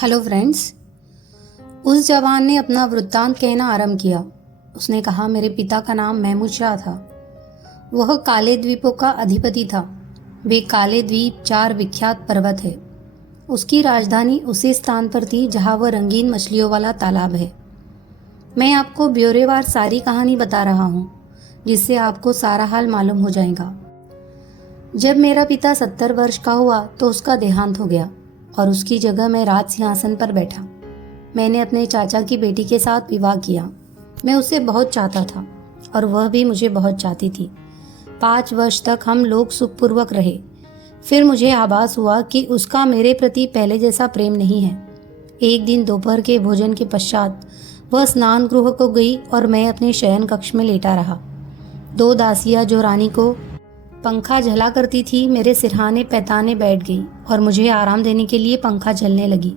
Hello friends. उस जवान ने अपना वृत्तांत कहना आरंभ किया। उसने कहा, मेरे पिता का नाम महमूद शाह था। वह काले द्वीपों का अधिपति था। वे काले द्वीप 4 विख्यात पर्वत है। उसकी राजधानी उसी स्थान पर थी जहां वह रंगीन मछलियों वाला तालाब है। मैं आपको ब्यौरेवार सारी कहानी बता रहा हूँ, जिससे आपको सारा हाल मालूम हो जाएगा। जब मेरा पिता 70 वर्ष का हुआ तो उसका देहांत हो गया और उसकी जगह मैं राज सिंहासन पर बैठा। मैंने अपने चाचा की बेटी के साथ विवाह किया। मैं उसे बहुत चाहता था और वह भी मुझे बहुत चाहती थी। 5 वर्ष तक हम लोग सुखपूर्वक रहे। फिर मुझे आभास हुआ कि उसका मेरे प्रति पहले जैसा प्रेम नहीं है। एक दिन दोपहर के भोजन के पश्चात वह स्नान गृह को गई और मैं अपने शयन कक्ष में लेटा रहा। 2 दासियां जो रानी को पंखा झला करती थी, मेरे सिरहाने पैताने बैठ गई और मुझे आराम देने के लिए पंखा झलने लगी।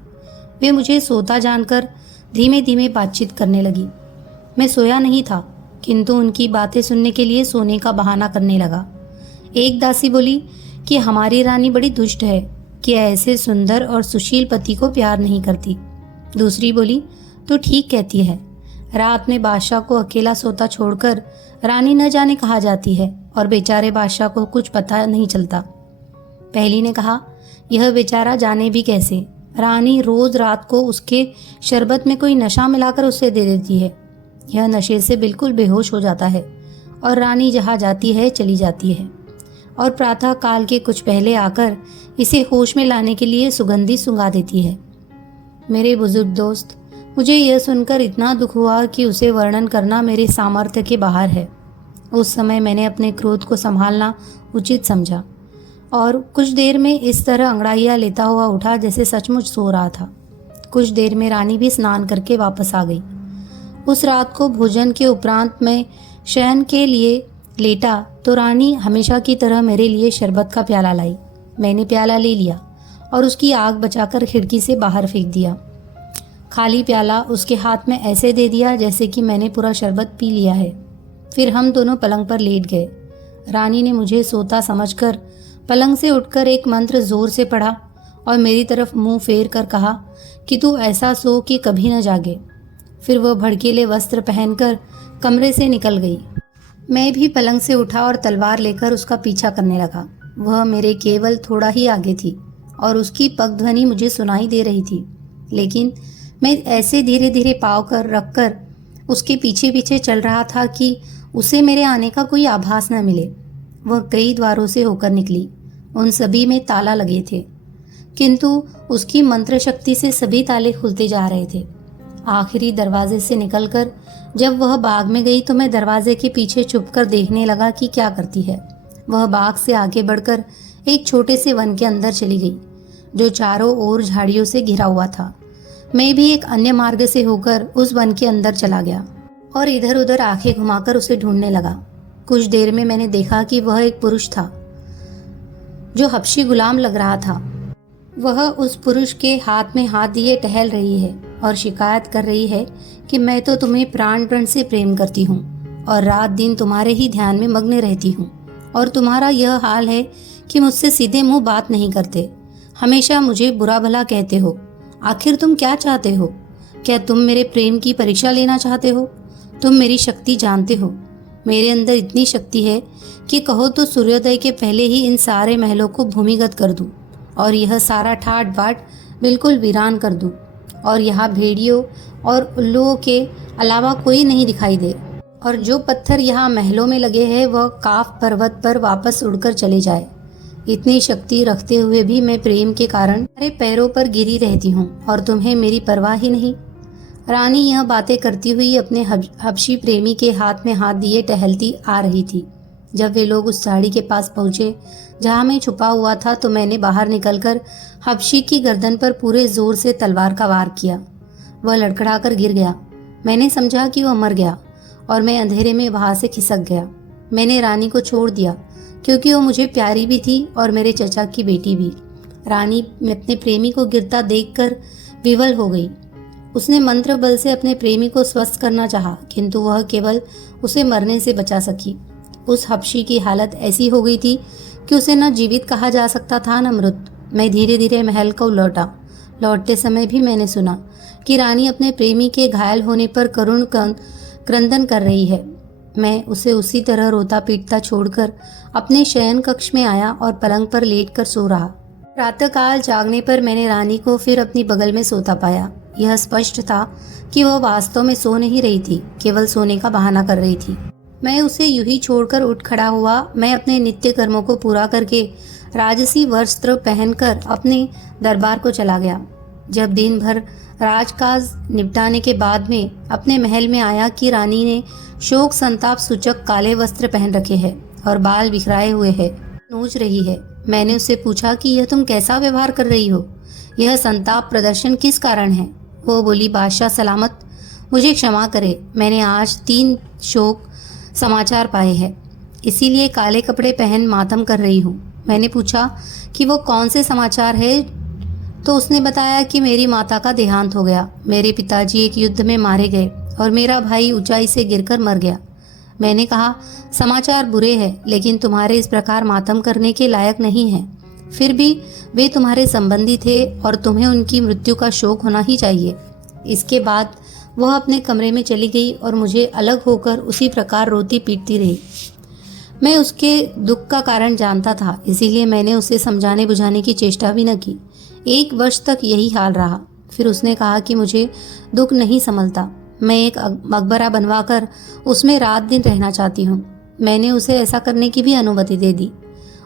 वे मुझे सोता जानकर धीमे धीमे बातचीत करने लगी। मैं सोया नहीं था, किंतु उनकी बातें सुनने के लिए सोने का बहाना करने लगा। एक दासी बोली कि हमारी रानी बड़ी दुष्ट है कि ऐसे सुंदर और सुशील पति को प्यार नहीं करती। दूसरी बोली, तो ठीक कहती है। रात में बादशाह को अकेला सोता छोड़कर रानी न जाने कहाँ जाती है और बेचारे बादशाह को कुछ पता नहीं चलता। पहली ने कहा, यह बेचारा जाने भी कैसे। रानी रोज रात को उसके शरबत में कोई नशा मिलाकर उसे दे देती है। यह नशे से बिल्कुल बेहोश हो जाता है और रानी जहाँ जाती है चली जाती है और प्रातः काल के कुछ पहले आकर इसे होश में लाने के लिए सुगंधी सुंघा देती है। मेरे बुजुर्ग दोस्त, मुझे यह सुनकर इतना दुख हुआ कि उसे वर्णन करना मेरे सामर्थ्य के बाहर है। उस समय मैंने अपने क्रोध को संभालना उचित समझा और कुछ देर में इस तरह अंगड़ाइयाँ लेता हुआ उठा जैसे सचमुच सो रहा था। कुछ देर में रानी भी स्नान करके वापस आ गई। उस रात को भोजन के उपरांत मैं शयन के लिए लेटा तो रानी हमेशा की तरह मेरे लिए शरबत का प्याला लाई। मैंने प्याला ले लिया और उसकी आग बचाकर खिड़की से बाहर फेंक दिया। खाली प्याला उसके हाथ में ऐसे दे दिया जैसे कि मैंने पूरा शरबत पी लिया है। फिर हम दोनों पलंग पर लेट गए। रानी ने मुझे सोता समझकर पलंग से उठकर एक मंत्र जोर से पढ़ा और मेरी तरफ मुंह फेर कर कहा कि तू ऐसा सो कि कभी न जागे। फिर वह भड़कीले वस्त्र पहनकर कमरे से निकल गई। मैं भी पलंग से उठा और तलवार लेकर उसका पीछा करने लगा। वह मेरे केवल थोड़ा ही आगे थी और उसकी पगध्वनि मुझे सुनाई दे रही थी, लेकिन मैं ऐसे धीरे धीरे पाँव कर रखकर उसके पीछे पीछे चल रहा था कि उसे मेरे आने का कोई आभास न मिले। वह कई द्वारों से होकर निकली। उन सभी में ताला लगे थे, किंतु उसकी मंत्र शक्ति से सभी ताले खुलते जा रहे थे। आखिरी दरवाजे से निकलकर जब वह बाग में गई तो मैं दरवाजे के पीछे छुपकर देखने लगा कि क्या करती है। वह बाग से आगे बढ़कर एक छोटे से वन के अंदर चली गई, जो चारों ओर झाड़ियों से घिरा हुआ था। मैं भी एक अन्य मार्ग से होकर उस वन के अंदर चला गया और इधर उधर आंखें घुमाकर उसे ढूंढने लगा। कुछ देर में मैंने देखा कि वह एक पुरुष था जो हबशी गुलाम लग रहा था। वह उस पुरुष के हाथ में हाथ दिए टहल रही है और शिकायत कर रही है कि मैं तो तुम्हें प्राण प्रण से प्रेम करती हूँ और रात दिन तुम्हारे ही ध्यान में मग्न रहती हूँ, और तुम्हारा यह हाल है कि मुझसे सीधे मुंह बात नहीं करते, हमेशा मुझे बुरा भला कहते हो। आखिर तुम क्या चाहते हो? क्या तुम मेरे प्रेम की परीक्षा लेना चाहते हो? तुम मेरी शक्ति जानते हो। मेरे अंदर इतनी शक्ति है कि कहो तो सूर्योदय के पहले ही इन सारे महलों को भूमिगत कर दूं और यह सारा ठाट बाट बिल्कुल वीरान कर दूं और यहाँ भेड़ियों और उल्लुओं के अलावा कोई नहीं दिखाई दे, और जो पत्थर यहाँ महलों में लगे हैं वह काफ पर्वत पर वापस उड़कर चले जाए। इतनी शक्ति रखते हुए भी मैं प्रेम के कारण तुम्हारे पैरों पर गिरी रहती हूँ और तुम्हें मेरी परवाह ही नहीं। रानी यह बातें करती हुई अपने हबशी प्रेमी के हाथ में हाथ दिए टहलती आ रही थी। जब वे लोग उस झाड़ी के पास पहुंचे जहां मैं छुपा हुआ था तो मैंने बाहर निकलकर हबशी की गर्दन पर पूरे जोर से तलवार का वार किया। वह लड़खड़ाकर गिर गया। मैंने समझा कि वह मर गया और मैं अंधेरे में वहां से खिसक गया। मैंने रानी को छोड़ दिया क्योंकि वो मुझे प्यारी भी थी और मेरे चचा की बेटी भी। रानी अपने प्रेमी को गिरता देखकर विवल हो गई। उसने मंत्र बल से अपने प्रेमी को स्वस्थ करना चाहा, किंतु वह केवल उसे मरने से बचा सकी। उस हबशी की हालत ऐसी हो गई थी कि उसे न जीवित कहा जा सकता था न मृत। मैं धीरे धीरे महल को लौटते समय भी मैंने सुना कि रानी अपने प्रेमी के घायल होने पर करुण क्रंदन कर रही है। मैं उसे उसी तरह रोता पीटता छोड़कर अपने शयन कक्ष में आया और पलंग पर लेटकर सो रहा। प्रातःकाल जागने पर मैंने रानी को फिर अपनी बगल में सोता पाया। यह स्पष्ट था कि वह वास्तव में सो नहीं रही थी, केवल सोने का बहाना कर रही थी। मैं उसे यूं ही छोड़कर उठ खड़ा हुआ। मैं अपने नित्य कर्मों को पूरा करके राजसी वस्त्र पहनकर अपने दरबार को चला गया। जब दिन भर राजकाज निपटाने के बाद में अपने महल में आया कि रानी ने शोक संताप सूचक काले वस्त्र पहन रखे हैं और बाल बिखराए हुए हैं, नोच रही है। मैंने उससे पूछा कि यह तुम कैसा व्यवहार कर रही हो, यह संताप प्रदर्शन किस कारण है? वो बोली, बादशाह सलामत, मुझे क्षमा करे, मैंने आज 3 शोक समाचार पाए हैं, इसीलिए काले कपड़े पहन मातम कर रही हूँ। मैंने पूछा कि वो कौन से समाचार है, तो उसने बताया कि मेरी माता का देहांत हो गया, मेरे पिताजी एक युद्ध में मारे गए और मेरा भाई ऊंचाई से गिरकर मर गया। मैंने कहा, समाचार बुरे हैं, लेकिन तुम्हारे इस प्रकार मातम करने के लायक नहीं है। फिर भी वे तुम्हारे संबंधी थे और तुम्हें उनकी मृत्यु का शोक होना ही चाहिए। इसके बाद वह अपने कमरे में चली गई और मुझे अलग होकर उसी प्रकार रोती पीटती रही। मैं उसके दुख का कारण जानता था, इसीलिए मैंने उसे समझाने बुझाने की चेष्टा भी न की। 1 वर्ष तक यही हाल रहा। फिर उसने कहा कि मुझे दुख नहीं संभलता, मैं एक मकबरा बनवाकर उसमें रात दिन रहना चाहती हूँ। मैंने उसे ऐसा करने की भी अनुमति दे दी।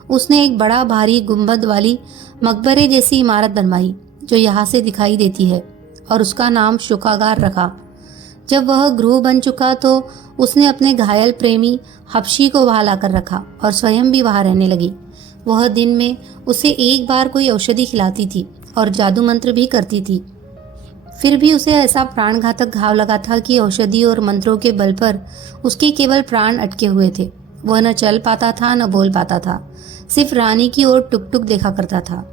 उसने एक बड़ा भारी गुंबद वाली मकबरे जैसी इमारत बनवाई जो यहाँ से दिखाई देती है और उसका नाम शोकागार रखा। जब वह गृह बन चुका तो उसने अपने घायल प्रेमी हबशी को वहां लाकर रखा और स्वयं भी वहां रहने लगी। वह दिन में उसे एक बार कोई औषधि खिलाती थी और जादू मंत्र भी करती थी। फिर भी उसे ऐसा प्राणघातक घाव लगा था कि औषधि और मंत्रों के बल पर उसके केवल प्राण अटके हुए थे। वह न चल पाता था न बोल पाता था, सिर्फ रानी की ओर टुक टुक देखा करता था।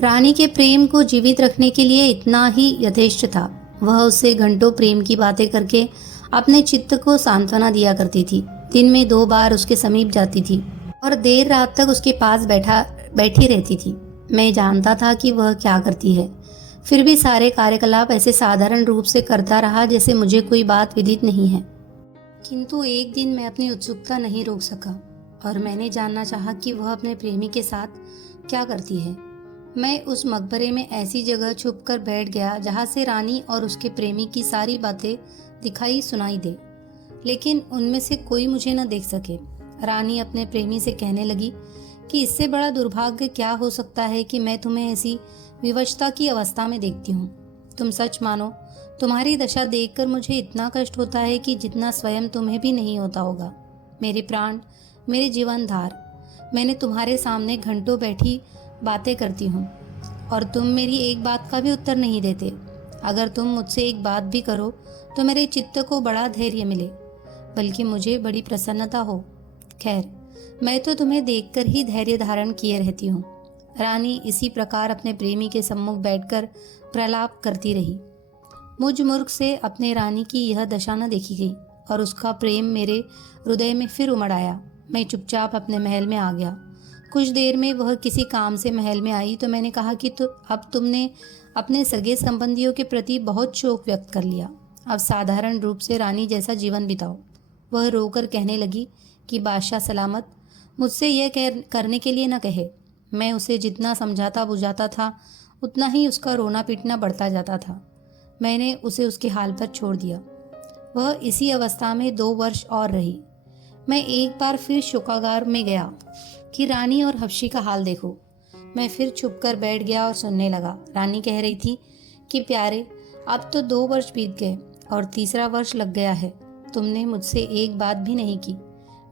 रानी के प्रेम को जीवित रखने के लिए इतना ही यथेष्ट था। वह उससे घंटों प्रेम की बातें करके अपने चित्त को सांत्वना दिया करती थी। दिन में 2 बार उसके समीप जाती थी और देर रात तक उसके पास बैठी रहती थी। मैं जानता था कि वह क्या करती है, फिर भी सारे कार्यकलाप ऐसे साधारण रूप से करता रहा जैसे मुझे कोई बात विदित नहीं है। किंतु एक दिन मैं अपनी उत्सुकता नहीं रोक सका और मैंने जानना चाहा कि वह अपने प्रेमी के साथ क्या करती है। मैं उस मकबरे में ऐसी जगह छुपकर बैठ गया जहाँ से रानी और उसके प्रेमी की सारी बातें दिखाई सुनाई दे, लेकिन उनमें से कोई मुझे न देख सके। रानी अपने प्रेमी से कहने लगी कि इससे बड़ा दुर्भाग्य क्या हो सकता है कि मैं तुम्हें ऐसी विवशता की अवस्था में देखती हूँ। तुम सच मानो, तुम्हारी दशा देखकर मुझे इतना कष्ट होता है कि जितना स्वयं तुम्हें भी नहीं होता होगा। मेरे प्राण, मेरे जीवन धार, मैंने तुम्हारे सामने घंटों बैठी बातें करती हूँ और तुम मेरी एक बात का भी उत्तर नहीं देते। अगर तुम मुझसे एक बात भी करो तो मेरे चित्त को बड़ा धैर्य मिले, बल्कि मुझे बड़ी प्रसन्नता हो। खैर, मैं तो तुम्हें देखकर ही धैर्य धारण किए रहती हूँ। रानी इसी प्रकार अपने प्रेमी के सम्मुख बैठकर प्रलाप करती रही। मुझ मूर्ख से अपने रानी की यह दशा न देखी गई और उसका प्रेम मेरे हृदय में फिर उमड़ आया। मैं चुपचाप अपने महल में आ गया। कुछ देर में वह किसी काम से महल में आई तो मैंने कहा कि अब तुमने अपने सगे संबंधियों के प्रति बहुत शोक व्यक्त कर लिया, अब साधारण रूप से रानी जैसा जीवन बिताओ। वह रोकर कहने लगी कि बादशाह सलामत, मुझसे यह करने के लिए न कहे। मैं उसे जितना समझाता बुझाता था उतना ही उसका रोना पीटना बढ़ता जाता था। मैंने उसे उसके हाल पर छोड़ दिया। वह इसी अवस्था में 2 वर्ष और रही। मैं एक बार फिर शोकागार में गया कि रानी और हबशी का हाल देखो। मैं फिर छुपकर बैठ गया और सुनने लगा। रानी कह रही थी कि प्यारे, अब तो 2 वर्ष बीत गए और 3रा वर्ष लग गया है। तुमने मुझसे एक बात भी नहीं की।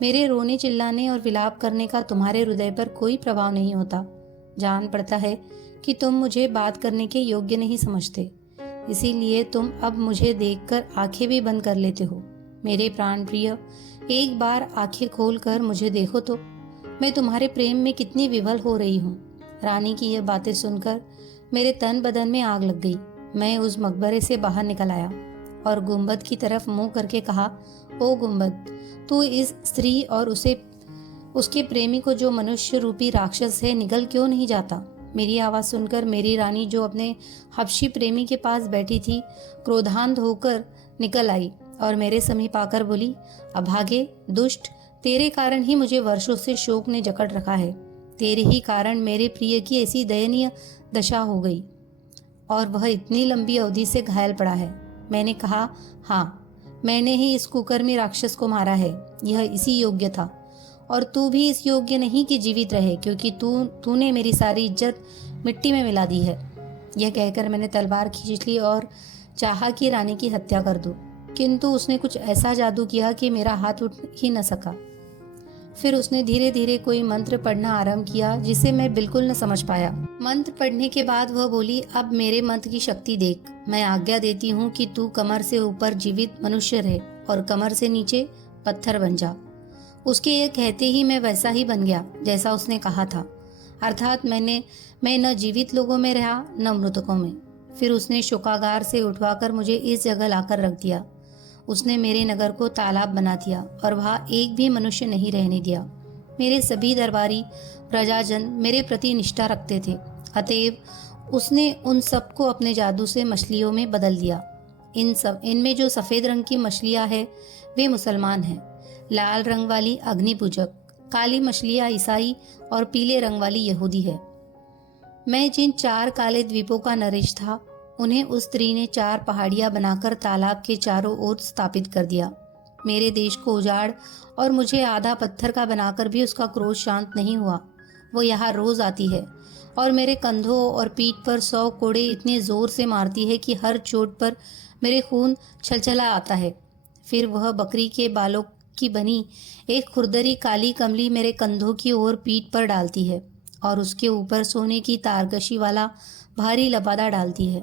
मेरे रोने चिल्लाने और विलाप करने का तुम्हारे हृदय पर कोई प्रभाव नहीं होता। जान पड़ता है कि तुम मुझे बात करने के योग्य नहीं समझते, इसीलिए तुम अब मुझे देखकर आंखें भी बंद कर लेते हो। मेरे प्राण प्रिय, एक बार आंखें खोलकर मुझे देखो तो मैं तुम्हारे प्रेम में कितनी विवल हो रही हूँ। रानी की यह बातें सुनकर मेरे तन बदन में आग लग गई। मैं उस मकबरे से बाहर निकल आया और गुंबद की तरफ मुंह करके कहा, ओ गुंबद, तू इस स्त्री और उसके प्रेमी को जो मनुष्य रूपी राक्षस है निगल क्यों नहीं जाता? मेरी आवाज़ सुनकर मेरी रानी, जो अपने हबशी प्रेमी के पास बैठी थी, क्रोधान्ध होकर निकल आई और मेरे समीप आकर बोली, अभागे, दुष्ट, तेरे कारण ही मुझे वर्षों से शोक ने जकड़ रखा है। तेरे ही कारण मेरे प्रिय की ऐसी दयनीय दशा हो गई और वह इतनी लंबी अवधि से घायल पड़ा है। मैंने कहा, हाँ, मैंने ही इस कुकर्मी राक्षस को मारा है। यह इसी योग्य था और तू भी इस योग्य नहीं कि जीवित रहे, क्योंकि तूने मेरी सारी इज्जत मिट्टी में मिला दी है। यह कहकर मैंने तलवार खींच ली और चाहा कि रानी की हत्या कर दूं, किंतु उसने कुछ ऐसा जादू किया कि मेरा हाथ उठ ही न सका। फिर उसने धीरे धीरे कोई मंत्र पढ़ना आरंभ किया, जिसे मैं बिल्कुल न समझ पाया। मंत्र पढ़ने के बाद वह बोली, अब मेरे मंत्र की शक्ति देख। मैं आज्ञा देती हूँ कि तू कमर से ऊपर जीवित मनुष्य रहे और कमर से नीचे पत्थर बन जा। उसके ये कहते ही मैं वैसा ही बन गया जैसा उसने कहा था, अर्थात मैं न जीवित लोगों में रहा न मृतकों में। फिर उसने शोकागार से उठवाकर मुझे इस जगह लाकर रख दिया। उसने मेरे नगर को तालाब बना दिया और वहाँ एक भी मनुष्य नहीं रहने दिया। मेरे सभी दरबारी प्रजाजन मेरे प्रति निष्ठा रखते थे, अतएव उसने उन सबको अपने जादू से मछलियों में बदल दिया। इनमें जो सफ़ेद रंग की मछलियाँ हैं वे मुसलमान हैं, लाल रंग वाली अग्नि पूजक, काली मछलियाँ ईसाई और पीले रंग वाली यहूदी है। मैं जिन 4 काले द्वीपों का नरेश था, उन्हें उस स्त्री ने 4 पहाड़ियां बनाकर तालाब के चारों ओर स्थापित कर दिया। मेरे देश को उजाड़ और मुझे आधा पत्थर का बनाकर भी उसका क्रोध शांत नहीं हुआ। वो यहाँ रोज आती है और मेरे कंधों और पीठ पर 100 कोड़े इतने जोर से मारती है कि हर चोट पर मेरे खून छलछला आता है। फिर वह बकरी के बालों की बनी एक खुरदरी काली कमली मेरे कंधों की ओर पीठ पर डालती है और उसके ऊपर सोने की तारकशी वाला भारी लबादा डालती है।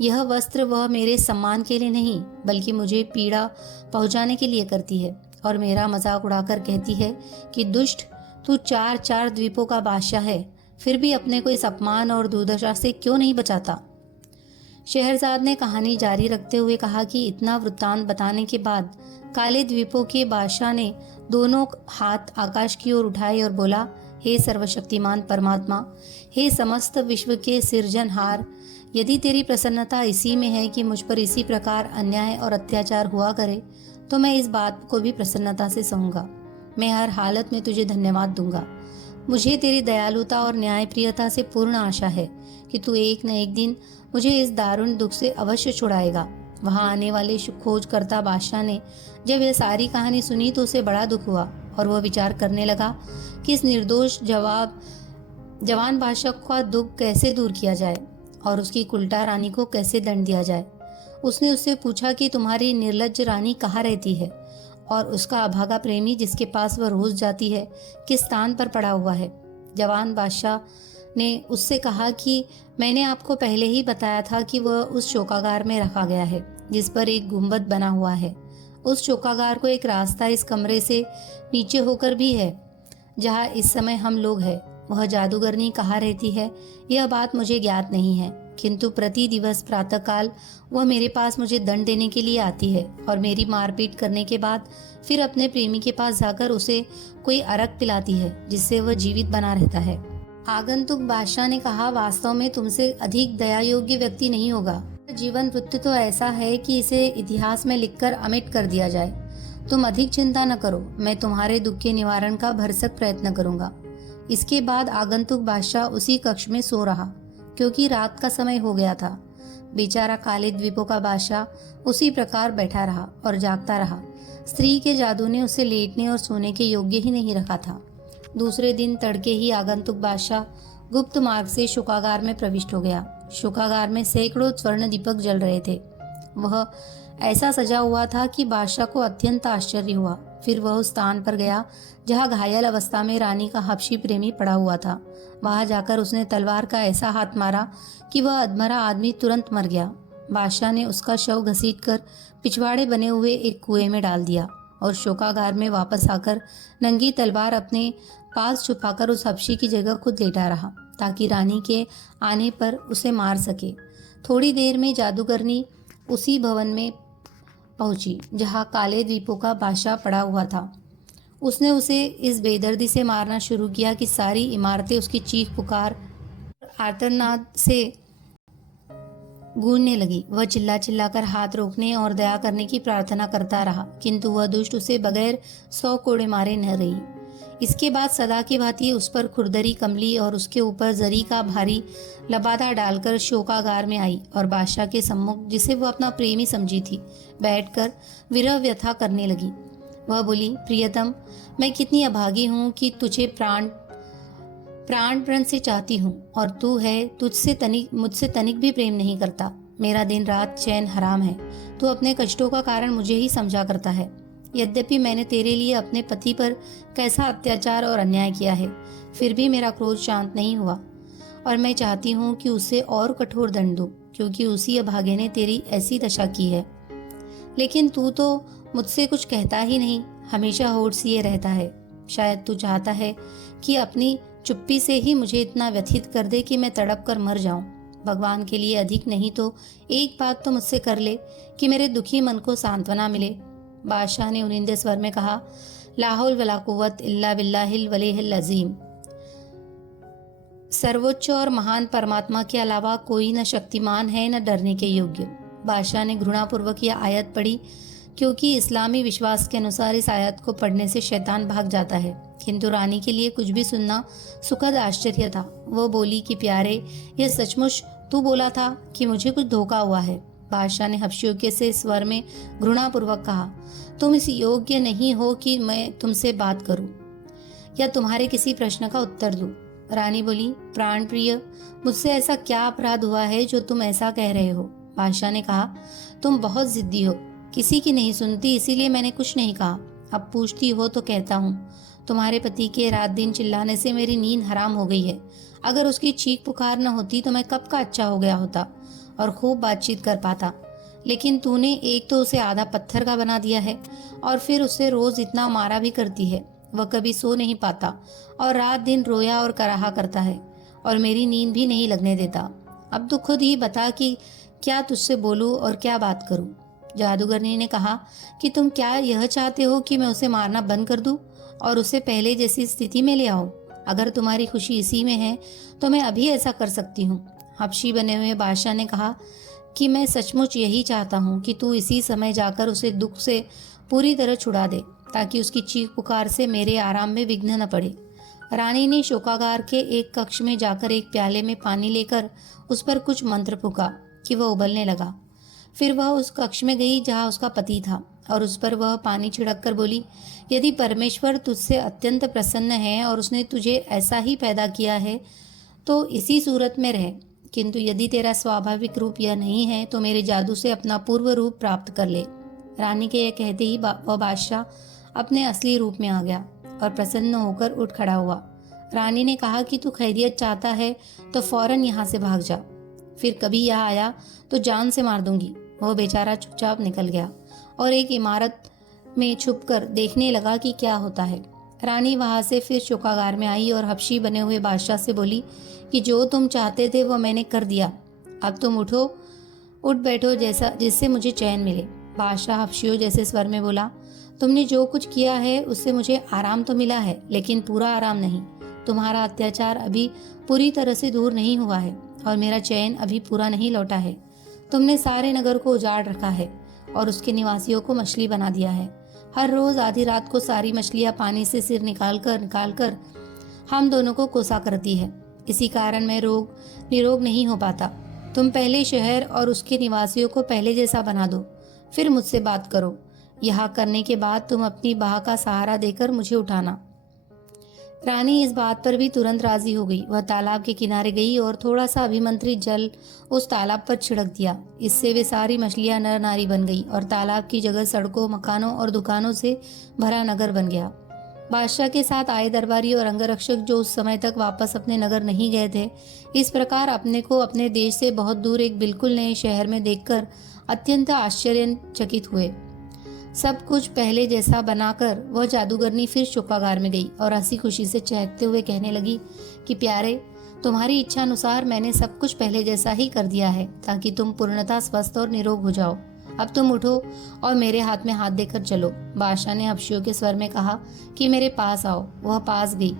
यह वस्त्र वह मेरे सम्मान के लिए नहीं बल्कि मुझे पीड़ा पहुंचाने के लिए करती है और मेरा मजाक उड़ाकर कहती है कि दुष्ट, तू 4 द्वीपों का बादशाह है, फिर भी अपने को इस अपमान और दुर्दशा से क्यों नहीं बचाता। शहरजाद ने कहानी जारी रखते हुए कहा कि इतना वृत्तांत बताने के बाद काले द्वीपों के बादशाह ने दोनों हाथ आकाश की ओर उठाए और बोला, हे सर्वशक्तिमान परमात्मा, हे समस्त विश्व के सिरजनहार, यदि तेरी प्रसन्नता इसी में है कि मुझ पर इसी प्रकार अन्याय और अत्याचार हुआ करे, तो मैं इस बात को भी प्रसन्नता से सहूंगा। मैं हर हालत में तुझे धन्यवाद दूंगा। मुझे तेरी दयालुता और न्यायप्रियता से पूर्ण आशा है कि तू एक न एक दिन मुझे इस दारुण दुख से अवश्य छुड़ाएगा। वहां आने वाले खोजकर्ता बादशाह ने जब यह सारी कहानी सुनी तो उसे बड़ा दुख हुआ और वह विचार करने लगा कि इस निर्दोष जवान बादशाह का दुख कैसे दूर किया जाए और उसकी कुल्टा रानी को कैसे दंड दिया जाए। उसने उससे पूछा कि तुम्हारी निर्लज्ज रानी कहाँ रहती है और उसका अभागा प्रेमी जिसके पास वह रोज जाती है किस स्थान पर पड़ा हुआ है। जवान बादशाह ने उससे कहा कि मैंने आपको पहले ही बताया था कि वह उस शोकागार में रखा गया है जिस पर एक गुंबद बना हुआ है। उस शोकागार को एक रास्ता इस कमरे से नीचे होकर भी है जहाँ इस समय हम लोग हैं। वह जादूगरनी कहाँ रहती है यह बात मुझे ज्ञात नहीं है, किंतु प्रति दिवस प्रातःकाल वह मेरे पास मुझे दंड देने के लिए आती है और मेरी मारपीट करने के बाद फिर अपने प्रेमी के पास जाकर उसे कोई अरक पिलाती है जिससे वह जीवित बना रहता है। आगंतुक बादशाह ने कहा, वास्तव में तुमसे अधिक दया योग्य व्यक्ति नहीं होगा। जीवन वृत्त तो ऐसा है कि इसे इतिहास में लिखकर अमिट कर दिया जाए। तुम अधिक चिंता न करो, मैं तुम्हारे दुख के निवारण का भरसक प्रयत्न करूंगा। इसके बाद आगंतुक बादशाह उसी कक्ष में सो रहा, क्योंकि रात का समय हो गया था। बेचारा काले द्वीपों का बादशाह उसी प्रकार बैठा रहा और जागता रहा। स्त्री के जादू ने उसे लेटने और सोने के योग्य ही नहीं रखा था। दूसरे दिन तड़के ही आगंतुक बादशाह गुप्त मार्ग से शोकागार में प्रविष्ट हो गया। शोकागार में सैकड़ों स्वर्ण दीपक जल रहे थे। वह ऐसा सजा हुआ था कि बादशाह को अत्यंत आश्चर्य हुआ। फिर वह उस स्थान पर गया जहाँ घायल अवस्था में रानी का हबशी प्रेमी पड़ा हुआ था। वहां जाकर उसने तलवार का ऐसा हाथ मारा कि वह अधमरा आदमी तुरंत मर गया। बादशाह ने उसका शव घसीटकर पिछवाड़े बने हुए एक कुएं में डाल दिया और शोकागार में वापस आकर नंगी तलवार अपने पास छुपाकर उस हबशी की जगह खुद लेटा रहा ताकि रानी के आने पर उसे मार सके। थोड़ी देर में जादूगरनी उसी भवन में पहुंची जहां काले द्वीपों का बादशाह पड़ा हुआ था। उसने उसे इस बेदर्दी से मारना शुरू किया कि सारी इमारतें उसकी चीख पुकार आर्तनाद से गूंजने लगी। वह चिल्ला चिल्लाकर हाथ रोकने और दया करने की प्रार्थना करता रहा, किंतु वह दुष्ट उसे बगैर 100 कोड़े मारे न रही। इसके बाद सदा की भांति उस पर खुरदरी कमली और उसके ऊपर जरी का भारी लबादा डालकर शोकागार में आई और बादशाह के सम्मुख, जिसे वह अपना प्रेमी समझी थी, बैठकर विरह व्यथा करने लगी। वह बोली, प्रियतम, मैं कितनी अभागी हूँ कि तुझे प्राण से चाहती हूँ और तू है मुझसे तनिक भी प्रेम नहीं करता। मेरा दिन रात चैन हराम है। तू अपने कष्टों का कारण मुझे ही समझा करता है। यद्यपि मैंने तेरे लिए अपने पति पर कैसा अत्याचार और अन्याय किया है, फिर भी मेरा क्रोध शांत नहीं हुआ और मैं चाहती हूँ कि उसे और कठोर दंड दूं, क्योंकि उसी अभागे ने तेरी ऐसी दशा की है। लेकिन तू तो मुझसे कुछ कहता ही नहीं, हमेशा होठ सिए रहता है। शायद तू चाहता है कि अपनी चुप्पी से ही मुझे इतना व्यथित कर दे कि मैं तड़प कर मर जाऊं। भगवान के लिए अधिक नहीं तो एक बात तो मुझसे कर ले कि मेरे दुखी मन को सांत्वना मिले। बादशाह ने उनिंदे स्वर में कहा, ला हौल वला कुव्वत इल्ला बिल्लाहिल वलीहिल अज़ीम। सर्वोच्च और महान परमात्मा के अलावा कोई न शक्तिमान है न डरने के योग्य। बादशाह ने घृणापूर्वक यह आयत पढ़ी, क्योंकि इस्लामी विश्वास के अनुसार इस आयत को पढ़ने से शैतान भाग जाता है। किंतु रानी के लिए कुछ भी सुनना सुखद आश्चर्य था। वो बोली कि प्यारे, यह सचमुच तू बोला था कि मुझे कुछ धोखा हुआ है? बादशाह ने हबशियों से स्वर में घृणापूर्वक कहा, तुम इस योग्य नहीं हो कि मैं तुमसे बात करूं या तुम्हारे किसी प्रश्न का उत्तर दूं। रानी बोली, प्राण प्रिय, मुझसे ऐसा क्या अपराध हुआ है जो तुम ऐसा कह रहे हो? बादशाह ने कहा, तुम बहुत जिद्दी हो, किसी की नहीं सुनती, इसीलिए मैंने कुछ नहीं कहा। अब पूछती हो तो कहता हूँ, तुम्हारे पति के रात दिन चिल्लाने से मेरी नींद हराम हो गई है। अगर उसकी चीख पुकार न होती तो मैं कब का अच्छा हो गया होता और खूब बातचीत कर पाता। लेकिन तूने एक तो उसे आधा पत्थर का बना दिया है और फिर उसे रोज इतना मारा भी करती है। वह कभी सो नहीं पाता और रात दिन रोया और कराहा करता है और मेरी नींद भी नहीं लगने देता। अब तो खुद ही बता कि क्या तुझसे बोलूं और क्या बात करूं। जादूगरनी ने कहा कि तुम क्या यह चाहते हो कि मैं उसे मारना बंद कर दूं और उसे पहले जैसी स्थिति में ले आऊं? अगर तुम्हारी खुशी इसी में है तो मैं अभी ऐसा कर सकती हूँ। हबशी बने हुए बादशाह ने कहा कि मैं सचमुच यही चाहता हूँ कि तू इसी समय जाकर उसे दुख से पूरी तरह छुड़ा दे, ताकि उसकी चीख पुकार से मेरे आराम में विघ्न न पड़े। रानी ने शोकागार के एक कक्ष में जाकर एक प्याले में पानी लेकर उस पर कुछ मंत्र फूका कि वह उबलने लगा। फिर वह उस कक्ष में गई जहाँ उसका पति था और उस पर वह पानी छिड़क कर बोली, यदि परमेश्वर तुझसे अत्यंत प्रसन्न है और उसने तुझे ऐसा ही पैदा किया है तो इसी सूरत में रह, किंतु यदि तेरा स्वाभाविक रूप यह नहीं है तो मेरे जादू से अपना पूर्व रूप प्राप्त कर ले। रानी के यह कहते ही वह बादशाह अपने असली रूप में आ गया और प्रसन्न होकर उठ खड़ा हुआ। रानी ने कहा कि तू खैरियत चाहता है तो फौरन यहाँ से भाग जा, फिर कभी यहाँ आया तो जान से मार दूंगी। वह बेचारा चुपचाप निकल गया और एक इमारत में छुपकर देखने लगा कि क्या होता है। रानी वहां से फिर शोकागार में आई और हबशी बने हुए बादशाह से बोली कि जो तुम चाहते थे वो मैंने कर दिया, अब तुम उठ बैठो जैसा जिससे मुझे चैन मिले। बादशाह हबशियों जैसे स्वर में बोला, तुमने जो कुछ किया है उससे मुझे आराम तो मिला है, लेकिन पूरा आराम नहीं। तुम्हारा अत्याचार अभी पूरी तरह से दूर नहीं हुआ है और मेरा चैन अभी पूरा नहीं लौटा है। तुमने सारे नगर को उजाड़ रखा है और उसके निवासियों को मछली बना दिया है। हर रोज आधी रात को सारी मछलियां पानी से सिर निकाल कर हम दोनों को कोसा करती है। इसी कारण मैं निरोग नहीं हो पाता। तुम पहले शहर और उसके निवासियों को पहले जैसा बना दो, फिर मुझसे बात करो। यह करने के बाद तुम अपनी बाह का सहारा देकर मुझे उठाना। रानी इस बात पर भी तुरंत राजी हो गई। वह तालाब के किनारे गई और थोड़ा सा अभिमंत्रित जल उस तालाब पर छिड़क दिया। इससे वे सारी मछलियां नर नारी बन गई और तालाब की जगह सड़कों, मकानों और दुकानों से भरा नगर बन गया। बादशाह के साथ आए दरबारी और अंगरक्षक जो उस समय तक वापस अपने नगर नहीं गए थे, इस प्रकार अपने को अपने देश से बहुत दूर एक बिल्कुल नए शहर में देखकर अत्यंत आश्चर्यचकित हुए। सब कुछ पहले जैसा बनाकर वह जादूगरनी फिर शोकागार में गई और हंसी खुशी से चहकते हुए कहने लगी कि प्यारे, तुम्हारी इच्छा अनुसार मैंने सब कुछ पहले जैसा ही कर दिया है ताकि तुम पूर्णतः स्वस्थ और निरोग हो जाओ। अब तुम उठो और मेरे हाथ में हाथ देकर चलो। बादशाह ने हबशियों के स्वर में कहा कि मेरे पास आओ। वह पास गई।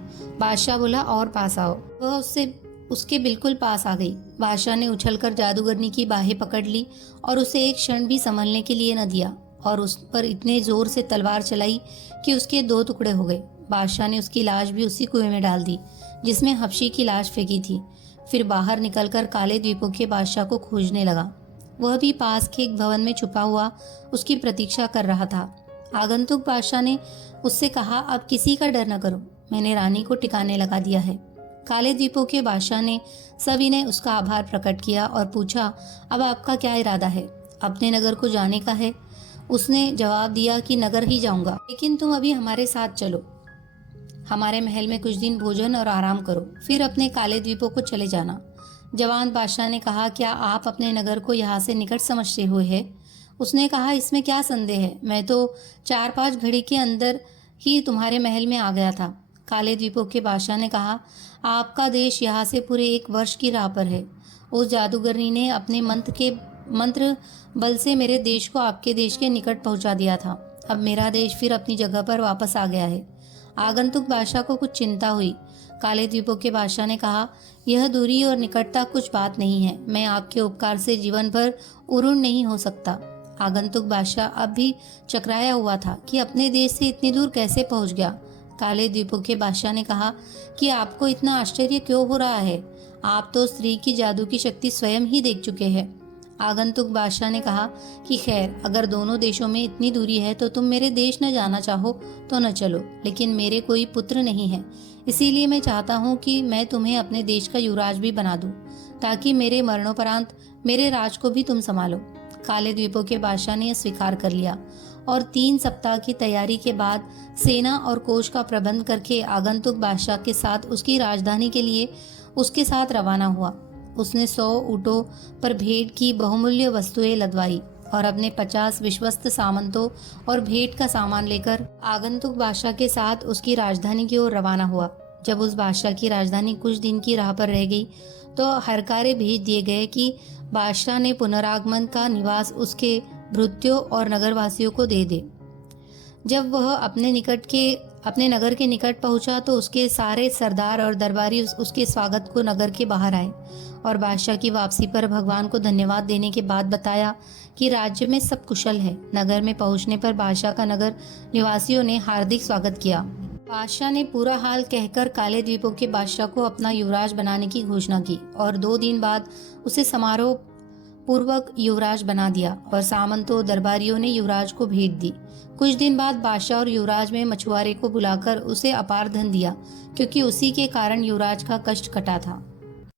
बादशाह बोला, और पास आओ। वह उससे उसके बिल्कुल पास आ गई। बादशाह ने उछलकर जादूगरनी की बाहें पकड़ ली और उसे एक क्षण भी संभलने के लिए न दिया और उस पर इतने जोर से तलवार चलाई कि उसके 2 टुकड़े हो गए। बादशाह ने उसकी लाश भी उसी कुएं में डाल दी जिसमें हबशी की लाश फेंकी थी। फिर बाहर निकलकर काले द्वीपों के बादशाह को खोजने लगा। वह भी पास के एक भवन में छुपा हुआ उसकी प्रतीक्षा कर रहा था। आगंतुक बादशाह ने उससे कहा, अब किसी का डर न करो, मैंने रानी को ठिकाने लगा दिया है। काले द्वीपों के बादशाह ने सभी ने उसका आभार प्रकट किया और पूछा, अब आपका क्या इरादा है? अपने नगर को जाने का है। उसने जवाब दिया कि नगर ही जाऊंगा, लेकिन तुम अभी हमारे साथ चलो। हमारे महल में कुछ दिन भोजन और आराम करो, फिर अपने काले द्वीपों को चले जाना। जवान बादशाह ने कहा, क्या आप अपने नगर को यहाँ से निकट समझते हुए है? उसने कहा, इसमें क्या संदेह है, मैं तो 4-5 घड़ी के अंदर ही तुम्हारे महल में आ गया था। काले द्वीपों के बादशाह ने कहा, आपका देश यहाँ से पूरे 1 वर्ष की राह पर है। उस जादूगरनी ने अपने मंत्र बल से मेरे देश को आपके देश के निकट पहुंचा दिया था। अब मेरा देश फिर अपनी जगह पर वापस आ गया है। आगंतुक बादशाह को कुछ चिंता हुई। काले द्वीपों के बादशाह ने कहा, यह दूरी और निकटता कुछ बात नहीं है, मैं आपके उपकार से जीवन भर उऋण नहीं हो सकता। आगंतुक बादशाह अब भी चकराया हुआ था कि अपने देश से इतनी दूर कैसे पहुंच गया। काले द्वीपों के बादशाह ने कहा कि आपको इतना आश्चर्य क्यों हो रहा है, आप तो स्त्री की जादू की शक्ति स्वयं ही देख चुके हैं। आगंतुक बादशाह ने कहा कि खैर, अगर दोनों देशों में इतनी दूरी है तो तुम मेरे देश न जाना चाहो तो न चलो, लेकिन मेरे कोई पुत्र नहीं है, इसीलिए मैं चाहता हूँ कि मैं तुम्हें अपने देश का युवराज भी बना दूं, ताकि मेरे मरणोपरांत मेरे राज को भी तुम संभालो। काले द्वीपों के बादशाह ने यह स्वीकार कर लिया और 3 सप्ताह की तैयारी के बाद सेना और कोष का प्रबंध करके आगंतुक बादशाह के साथ उसकी राजधानी के लिए उसके साथ रवाना हुआ। उसने 100 ऊँटों पर भेंट की बहुमूल्य वस्तुएं लदवाई और अपने 50 विश्वस्त सामंतों और भेंट का सामान लेकर आगंतुक बादशाह के साथ उसकी राजधानी की ओर रवाना हुआ। जब उस बादशाह की राजधानी कुछ दिन की राह पर रह गई तो हरकारे भेज दिए गए कि बादशाह ने पुनरागमन का निवास उसके भृत्यों और नगरवासियों को दे दे। जब वह अपने नगर के निकट पहुंचा तो उसके सारे सरदार और दरबारी उसके स्वागत को नगर के बाहर आए और बादशाह की वापसी पर भगवान को धन्यवाद देने के बाद बताया कि राज्य में सब कुशल है। नगर में पहुंचने पर बादशाह का नगर निवासियों ने हार्दिक स्वागत किया। बादशाह ने पूरा हाल कहकर काले द्वीपों के बादशाह को अपना युवराज बनाने की घोषणा की और 2 दिन बाद उसे समारोह पूर्वक युवराज बना दिया और सामंतों दरबारियों ने युवराज को भेंट दी। कुछ दिन बाद बादशाह और युवराज में मछुआरे को बुलाकर उसे अपार धन दिया, क्योंकि उसी के कारण युवराज का कष्ट कटा था।